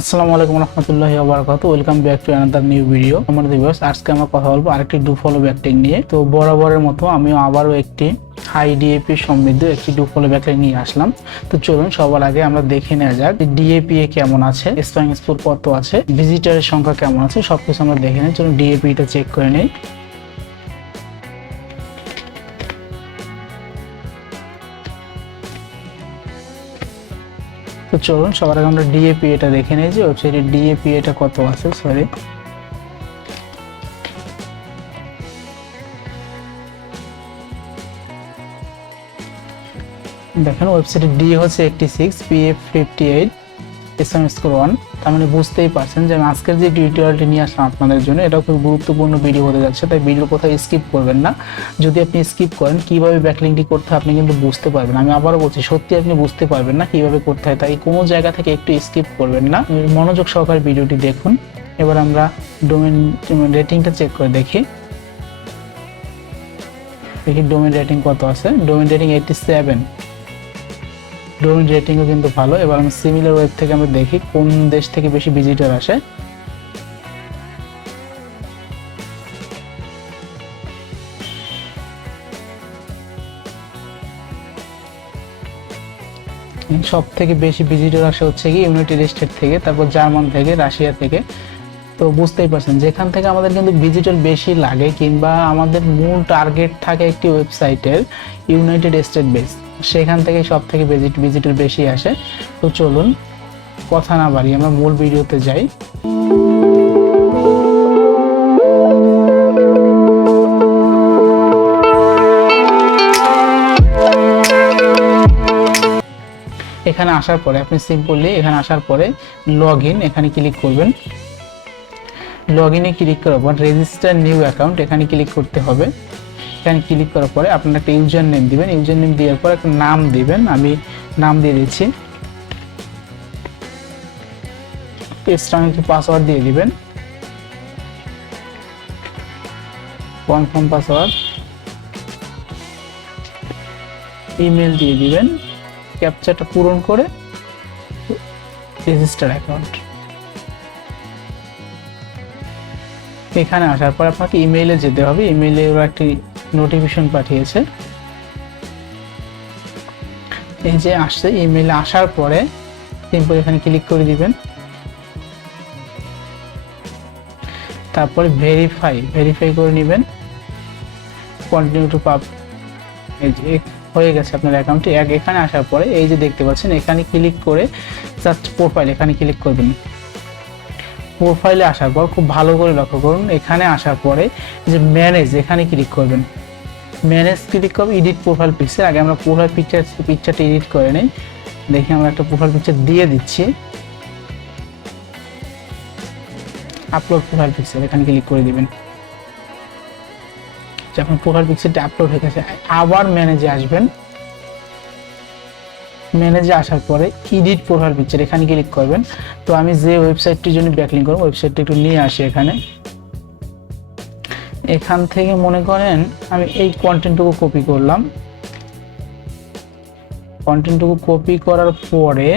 আসসালামু আলাইকুম রহমতুল্লাহি ওয়া বারাকাতুহু। Welcome back to another new video. আমাদের ভিউয়ার্স, আজকে আমরা কথা বলবো আরেকটি ডুফলো ব্যাকলিংক নিয়ে। তো বরাবরের মতো আমিও আবারও একটি হাই ডিএপি সমৃদ্ধ একটি ডুফলো ব্যাকলিংক নিয়ে আসলাম। তো চলুন সবার আগে আমরা দেখে নেওয়া যাক ডিএপি এ কেমন আছে, স্প্যাং স্কোর কত আছে, ভিজিটরের সংখ্যা কেমন আছে, সবকিছু আমরা দেখে নিই। চলুন ডিএপিটা চেক করে নেই। তো চলুন সবার আগে আমরা ডিএপি এটা দেখে নেই যে ওয়েবসাইটে ডিএপি এটা কত আছে। সরি, দেখেন ওয়েবসাইটে ডি হচ্ছে 86, পিএফ 58, এসএম স্কোর 1। তার মানে বুঝতেই পারছেন যে আমি আজকের যে টিউটোরিয়ালটি নিয়ে আসলাম আপনাদের জন্য, এটা খুব গুরুত্বপূর্ণ ভিডিও হতে যাচ্ছে, তাই ভিডিও কোথাও স্কিপ করবেন না। যদি আপনি স্কিপ করেন কিভাবে ব্যাকলিংকটি করতে হয় আপনি কিন্তু বুঝতে পারবেন। আমি আবারও বলছি, সত্যি আপনি বুঝতে পারবেন না কিভাবে করতে হয়, তাই কোনো জায়গা থেকে একটু স্কিপ করবেন না, মনোযোগ সহকারে ভিডিওটি দেখুন। এবার আমরা ডোমেন রেটিংটা চেক করে দেখি ডোমেন রেটিং কত আছে। ডোমেন রেটিং 87, ডোমেন রেটিংও কিন্তু ভালো। এবার আমি সিমিলার ওয়েব থেকে আমরা দেখি কোন দেশ থেকে বেশি ভিজিটর আসে। সব থেকে বেশি ভিজিটর আসে হচ্ছে কি ইউনাইটেড স্টেট থেকে, তারপর জার্মান থেকে, রাশিয়া থেকে। তো বুঝতেই পারছেন যেখান থেকে আমাদের কিন্তু ভিজিটর বেশি লাগে কিংবা আমাদের মূল টার্গেট থাকে একটি ওয়েবসাইটের ইউনাইটেড স্টেট বেস, সেখান থেকে সব থেকে ভিজিটর বেশি আসে। তো চলুন কথা না বাড়িয়ে আমরা মূল ভিডিওতে যাই। এখানে আসার পরে আপনি সিম্পলি এখানে আসার পরে লগ ইন এখানে ক্লিক করবেন। লগ ইনে ক্লিক করার পর রেজিস্টার নিউ অ্যাকাউন্ট এখানে ক্লিক করতে হবে। এখানে ক্লিক করার পরে আপনার একটা ইউজার নেম দিবেন। ইউজার নেম দেওয়ার পর একটা নাম দিবেন। আমি নাম দিয়ে দিচ্ছি। স্ট্রং একটি পাসওয়ার্ড দিয়ে দিবেন, কনফার্ম পাসওয়ার্ড। ইমেল দিয়ে দিবেন, ক্যাপচাটা পূরণ করে রেজিস্টার অ্যাকাউন্ট। এখানে আসার পর আপনাকে ইমেইলে যেতে হবে। ইমেইলে ওরা একটি নোটিফিকেশন পাঠিয়েছে, এই যে আসছে। ইমেইলে আসার পরে সিম্পল এখানে ক্লিক করে দিবেন। তারপরে ভেরিফাই করে নেবেন। কন্টিনিউ টু পাব, এই যে হয়ে গেছে আপনার অ্যাকাউন্টটি। এখানে আসার পরে এই যে দেখতে পাচ্ছেন এখানে ক্লিক করে জাস্ট প্রোফাইল এখানে ক্লিক করবেন। প্রোফাইলে আসার পর খুব ভালো করে লক্ষ্য করুন, এখানে আসার পরে যে ম্যানেজ এখানে ক্লিক করবেন। ম্যানেজ ক্লিক করবে এডিট প্রোফাইল পিকচার। আগে আমরা প্রোফাইল পিকচারটা এডিট করে নিই। দেখি আমরা একটা প্রোফাইল পিকচার দিয়ে দিচ্ছি। আপলোড প্রোফাইল পিকচার এখানে ক্লিক করে দিবেন। যখন প্রোফাইল পিকচারটা আপলোড হয়ে গেছে আবার ম্যানেজে আসবেন। ম্যানেজে আসার পরে এডিট প্রোফাইল পিকচার এখানে ক্লিক করবেন। তো আমি যে ওয়েবসাইটটির জন্য ব্যাকলিংক করব ওয়েবসাইটটা একটু নিয়ে আসি এখানে। এখান থেকে মনে করেন আমি এই কন্টেন্টটুকু কপি করলাম। কন্টেন্টটুকু কপি করার পরে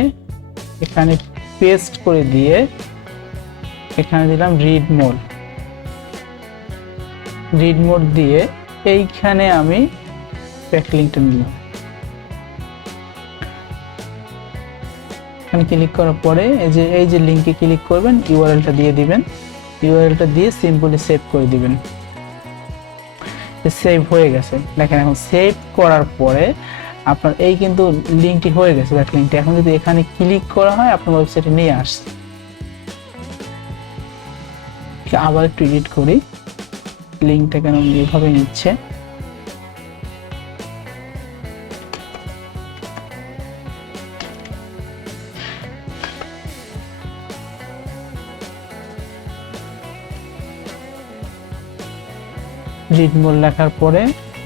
এখানে পেস্ট করে দিয়ে এখানে দিলাম রিড মোড দিয়ে এইখানে আমি ব্যাকলিংকটা নিলাম। এখানে ক্লিক করার পরে এই যে লিংকে ক্লিক করবেন, ইউআরএলটা দিয়ে দিবেন। ইউআরএলটা দিয়ে সিম্পলি সেভ করে দিবেন। সেভ হয়ে গেছে। দেখেন এখন সেভ করার পরে আপনার এই কিন্তু লিংকটি হয়ে গেছে ব্যাকলিংকটা। এখন যদি এখানে ক্লিক করা হয় আপনার ওয়েবসাইটে নিয়ে আসছে। আবার একটু এডিট করি, লিংকটা কেন এভাবে নিচ্ছে। রিড মোড লেখার পরে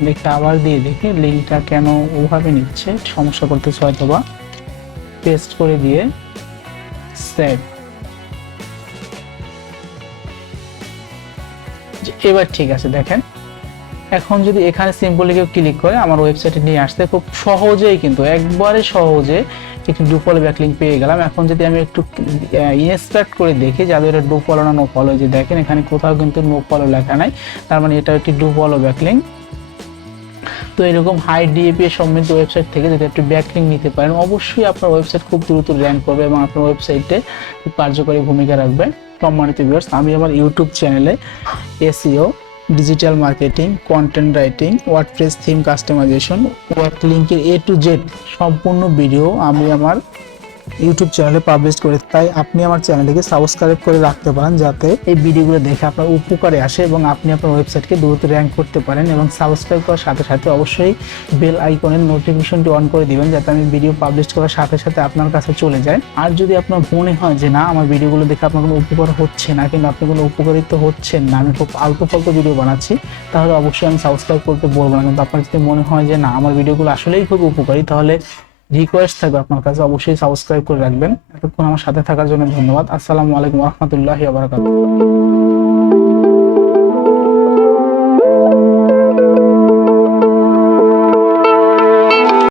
লিংকটা আবার দিয়ে দেখি লিংকটা কেন ওভাবে নিচ্ছে, সমস্যা করতেছে হয়তো বা। পেস্ট করে দিয়ে সেভ। এবার ঠিক আছে। দেখেন এখন যদি এখানে সিম্পলি কেউ ক্লিক করে আমার ওয়েবসাইটে নিয়ে আসতে খুব সহজেই, কিন্তু একবারে সহজে একটি ডুফলো ব্যাকলিঙ্ক পেয়ে গেলাম। এখন যদি আমি একটু ইনস্পেক্ট করে দেখি যাদের এটা ডুফলো না নোফলো, যে দেখেন এখানে কোথাও কিন্তু নোফলো লেখা নাই, তার মানে এটা একটি ডুফলো ব্যাকলিঙ্ক। তো এরকম হাই ডিএপি সমৃদ্ধ ওয়েবসাইট থেকে যদি আপনি ব্যাকলিঙ্ক নিতে পারেন, অবশ্যই আপনার ওয়েবসাইট খুব দ্রুত র্যাঙ্ক করবে এবং আপনার ওয়েবসাইটে খুব কার্যকরী ভূমিকা রাখবে। সম্মানিত ভিউয়ার্স, আমি আমার ইউটিউব চ্যানেলে SEO, digital marketing, content writing, WordPress theme customisation, ব্যাকলিঙ্কের এ টু জেড সম্পূর্ণ ভিডিও আমি আমার ইউটিউব চ্যানেলে পাবলিশ করে, তাই আপনি আমার চ্যানেলটিকে সাবস্ক্রাইব করে রাখতে পারেন যাতে এই ভিডিওগুলো দেখে আপনার উপকারে আসে এবং আপনি আপনার ওয়েবসাইটকে দ্রুত র্যাঙ্ক করতে পারেন। এবং সাবস্ক্রাইব করার সাথে সাথে অবশ্যই বেল আইকনের নোটিফিকেশনটি অন করে দিবেন যাতে আমি ভিডিও পাবলিশ করার সাথে সাথে আপনার কাছে চলে যায়। আর যদি আপনার মনে হয় যে না আমার ভিডিওগুলো দেখে আপনার কোনো উপকার হচ্ছে না কিংবা আপনি কোনো উপকারিত হচ্ছেন না, আমি খুব আলতু ফালতু ভিডিও বানাচ্ছি, তাহলে অবশ্যই আমি সাবস্ক্রাইব করতে বলবো না। কিন্তু আপনার যদি মনে হয় যে না আমার ভিডিওগুলো আসলেই খুব উপকারী, তাহলে রিকোয়েস্ট থাকবে আপনার কাছে অবশ্যই সাবস্ক্রাইব করে রাখবেন। এতক্ষণ আমার সাথে থাকার জন্য ধন্যবাদ। আসসালামু আলাইকুম ওয়া রাহমাতুল্লাহি ওয়া বারাকাতুহু।